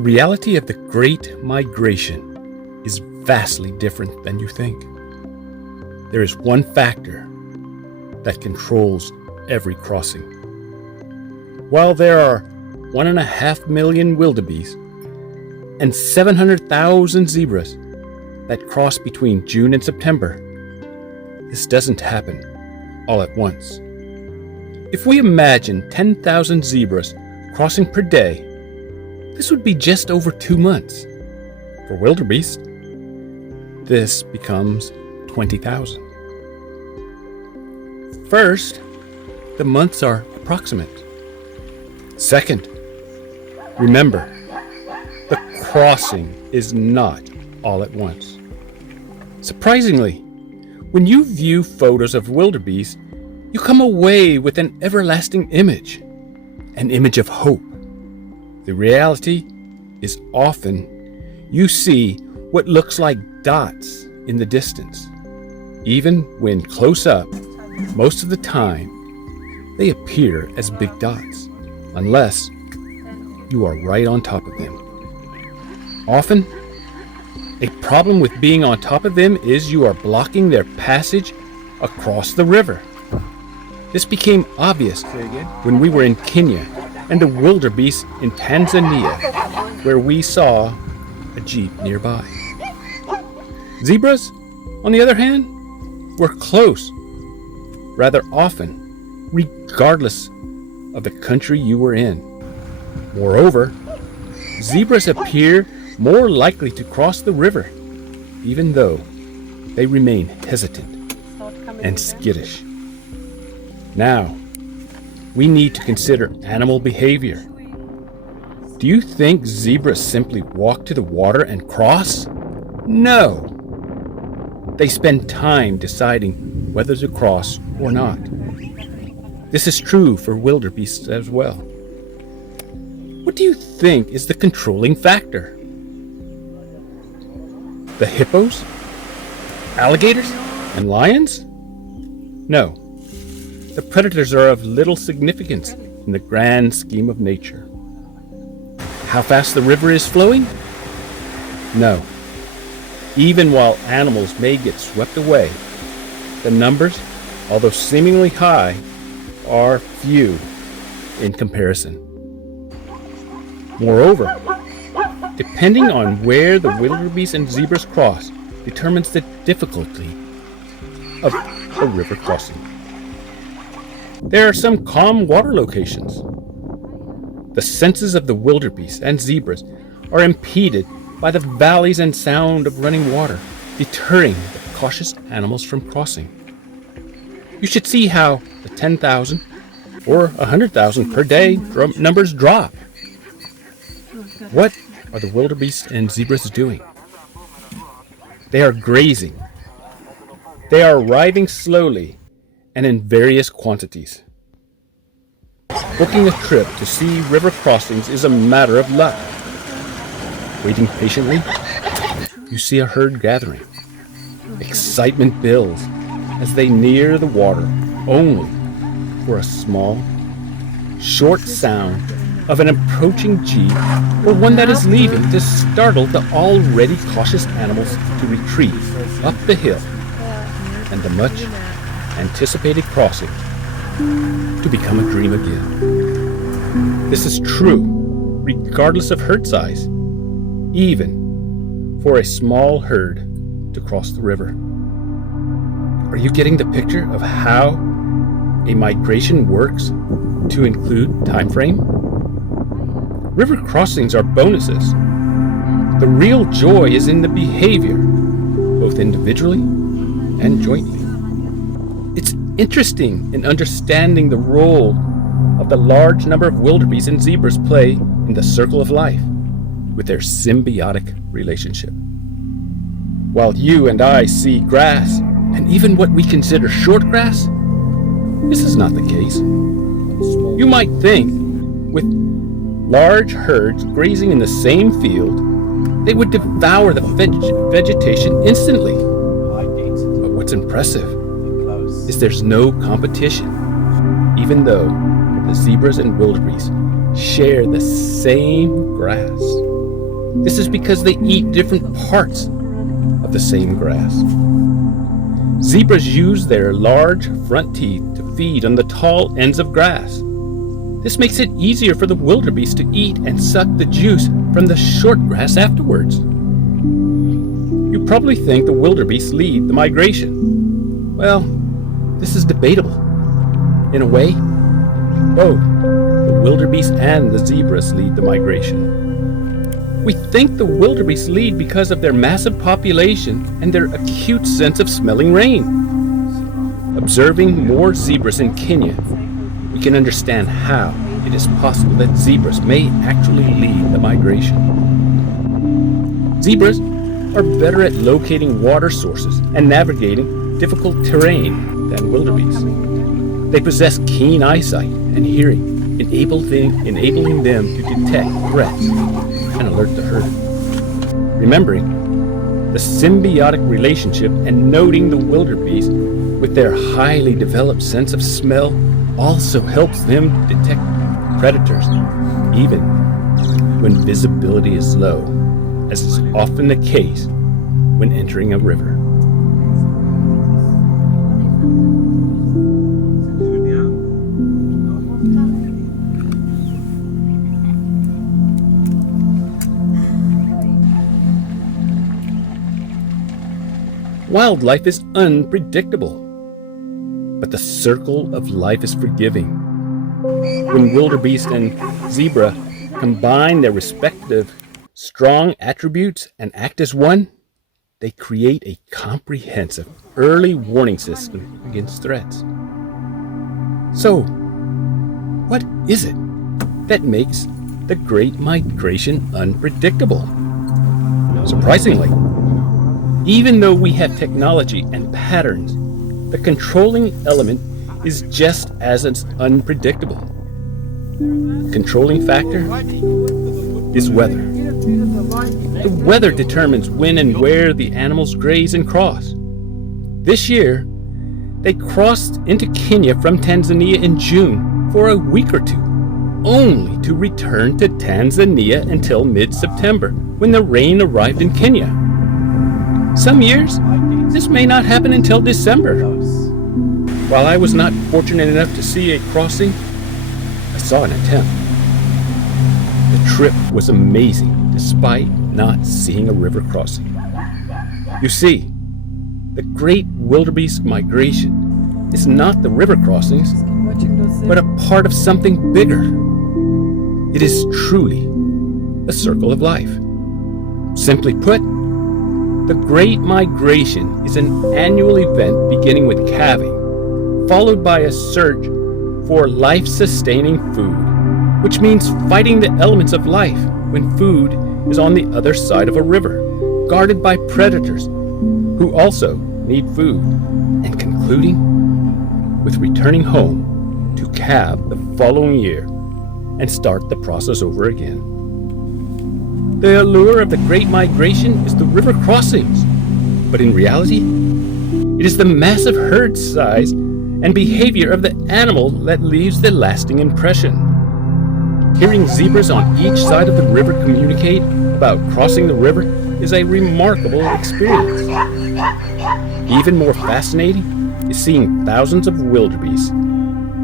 The reality of the Great Migration is vastly different than you think. There is one factor that controls every crossing. While there are 1.5 million wildebeest and 700,000 zebras that cross between June and September, this doesn't happen all at once. If we imagine 10,000 zebras crossing per day, this would be just over 2 months. For wildebeest, this becomes 20,000. First, the months are approximate. Second, remember, the crossing is not all at once. Surprisingly, when you view photos of wildebeest, you come away with an everlasting image, an image of hope. The reality is often you see what looks like dots in the distance. Even when close up, most of the time, they appear as big dots, unless you are right on top of them. Often, a problem with being on top of them is you are blocking their passage across the river. This became obvious when we were in Kenya and the wildebeest in Tanzania, where we saw a jeep nearby. Zebras, on the other hand, were close rather often, regardless of the country you were in. Moreover, zebras appear more likely to cross the river, even though they remain hesitant and skittish. Now, we need to consider animal behavior. Do you think zebras simply walk to the water and cross? No. They spend time deciding whether to cross or not. This is true for wildebeest as well. What do you think is the controlling factor? The hippos? Alligators? And lions? No. The predators are of little significance in the grand scheme of nature. How fast the river is flowing? No. Even while animals may get swept away, the numbers, although seemingly high, are few in comparison. Moreover, depending on where the wildebeest and zebras cross determines the difficulty of a river crossing. There are some calm water locations. The senses of the wildebeest and zebras are impeded by the valleys and sound of running water, deterring the cautious animals from crossing. You should see how the 10,000 or 100,000 per day numbers drop. What are the wildebeest and zebras doing? They are grazing. They are arriving slowly and in various quantities. Booking a trip to see river crossings is a matter of luck. Waiting patiently, you see a herd gathering. Excitement builds as they near the water, only for a small, short sound of an approaching jeep or one that is leaving to startle the already cautious animals to retreat up the hill, and the much anticipated crossing to become a dream again. This is true regardless of herd size, even for a small herd to cross the river. Are you getting the picture of how a migration works to include time frame? River crossings are bonuses. The real joy is in the behavior, both individually and jointly. It's interesting in understanding the role of the large number of wildebeest and zebras play in the circle of life with their symbiotic relationship. While you and I see grass and even what we consider short grass, this is not the case. You might think with large herds grazing in the same field, they would devour the vegetation instantly. But what's impressive is there's no competition, even though the zebras and wildebeest share the same grass. This is because they eat different parts of the same grass. Zebras use their large front teeth to feed on the tall ends of grass. This makes it easier for the wildebeest to eat and suck the juice from the short grass afterwards. You probably think the wildebeest lead the migration. Well, this is debatable. In a way, both the wildebeest and the zebras lead the migration. We think the wildebeest lead because of their massive population and their acute sense of smelling rain. Observing more zebras in Kenya, we can understand how it is possible that zebras may actually lead the migration. Zebras are better at locating water sources and navigating difficult terrain than wildebeest. They possess keen eyesight and hearing, enabling them to detect threats and alert the herd. Remembering the symbiotic relationship and noting the wildebeest with their highly developed sense of smell also helps them detect predators, even when visibility is low, as is often the case when entering a river. Wildlife is unpredictable, but the circle of life is forgiving. When wildebeest and zebra combine their respective strong attributes and act as one, they create a comprehensive early warning system against threats. So, what is it that makes the Great Migration unpredictable? Surprisingly, even though we have technology and patterns, the controlling element is just as unpredictable. The controlling factor is weather. The weather determines when and where the animals graze and cross. This year, they crossed into Kenya from Tanzania in June for a week or two, only to return to Tanzania until mid-September, when the rain arrived in Kenya. Some years, this may not happen until December. While I was not fortunate enough to see a crossing, I saw an attempt. The trip was amazing despite not seeing a river crossing. You see, the Great Wildebeest Migration is not the river crossings, but a part of something bigger. It is truly a circle of life. Simply put, the Great Migration is an annual event beginning with calving, followed by a search for life-sustaining food, which means fighting the elements of life when food is on the other side of a river, guarded by predators who also need food, and concluding with returning home to calve the following year and start the process over again. The allure of the Great Migration is the river crossings, but in reality, it is the massive herd size and behavior of the animal that leaves the lasting impression. Hearing zebras on each side of the river communicate about crossing the river is a remarkable experience. Even more fascinating is seeing thousands of wildebeest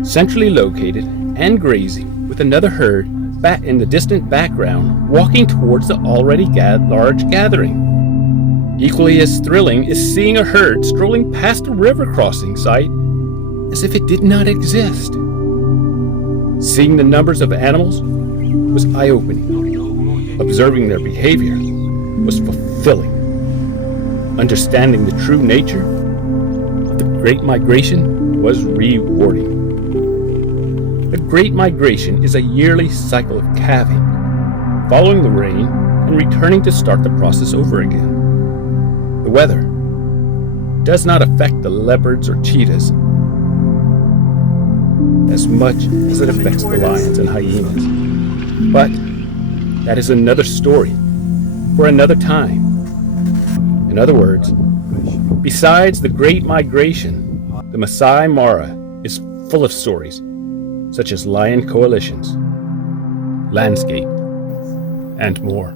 centrally located and grazing with another herd back in the distant background, walking towards the already large gathering. Equally as thrilling is seeing a herd strolling past a river crossing site as if it did not exist. Seeing the numbers of animals was eye-opening. Observing their behavior was fulfilling. Understanding the true nature of the Great Migration was rewarding. The Great Migration is a yearly cycle of calving, following the rain, and returning to start the process over again. The weather does not affect the leopards or cheetahs as much as it affects the lions and hyenas. But that is another story for another time. In other words, besides the Great Migration, the Masai Mara is full of stories, such as lion coalitions, landscape, and more.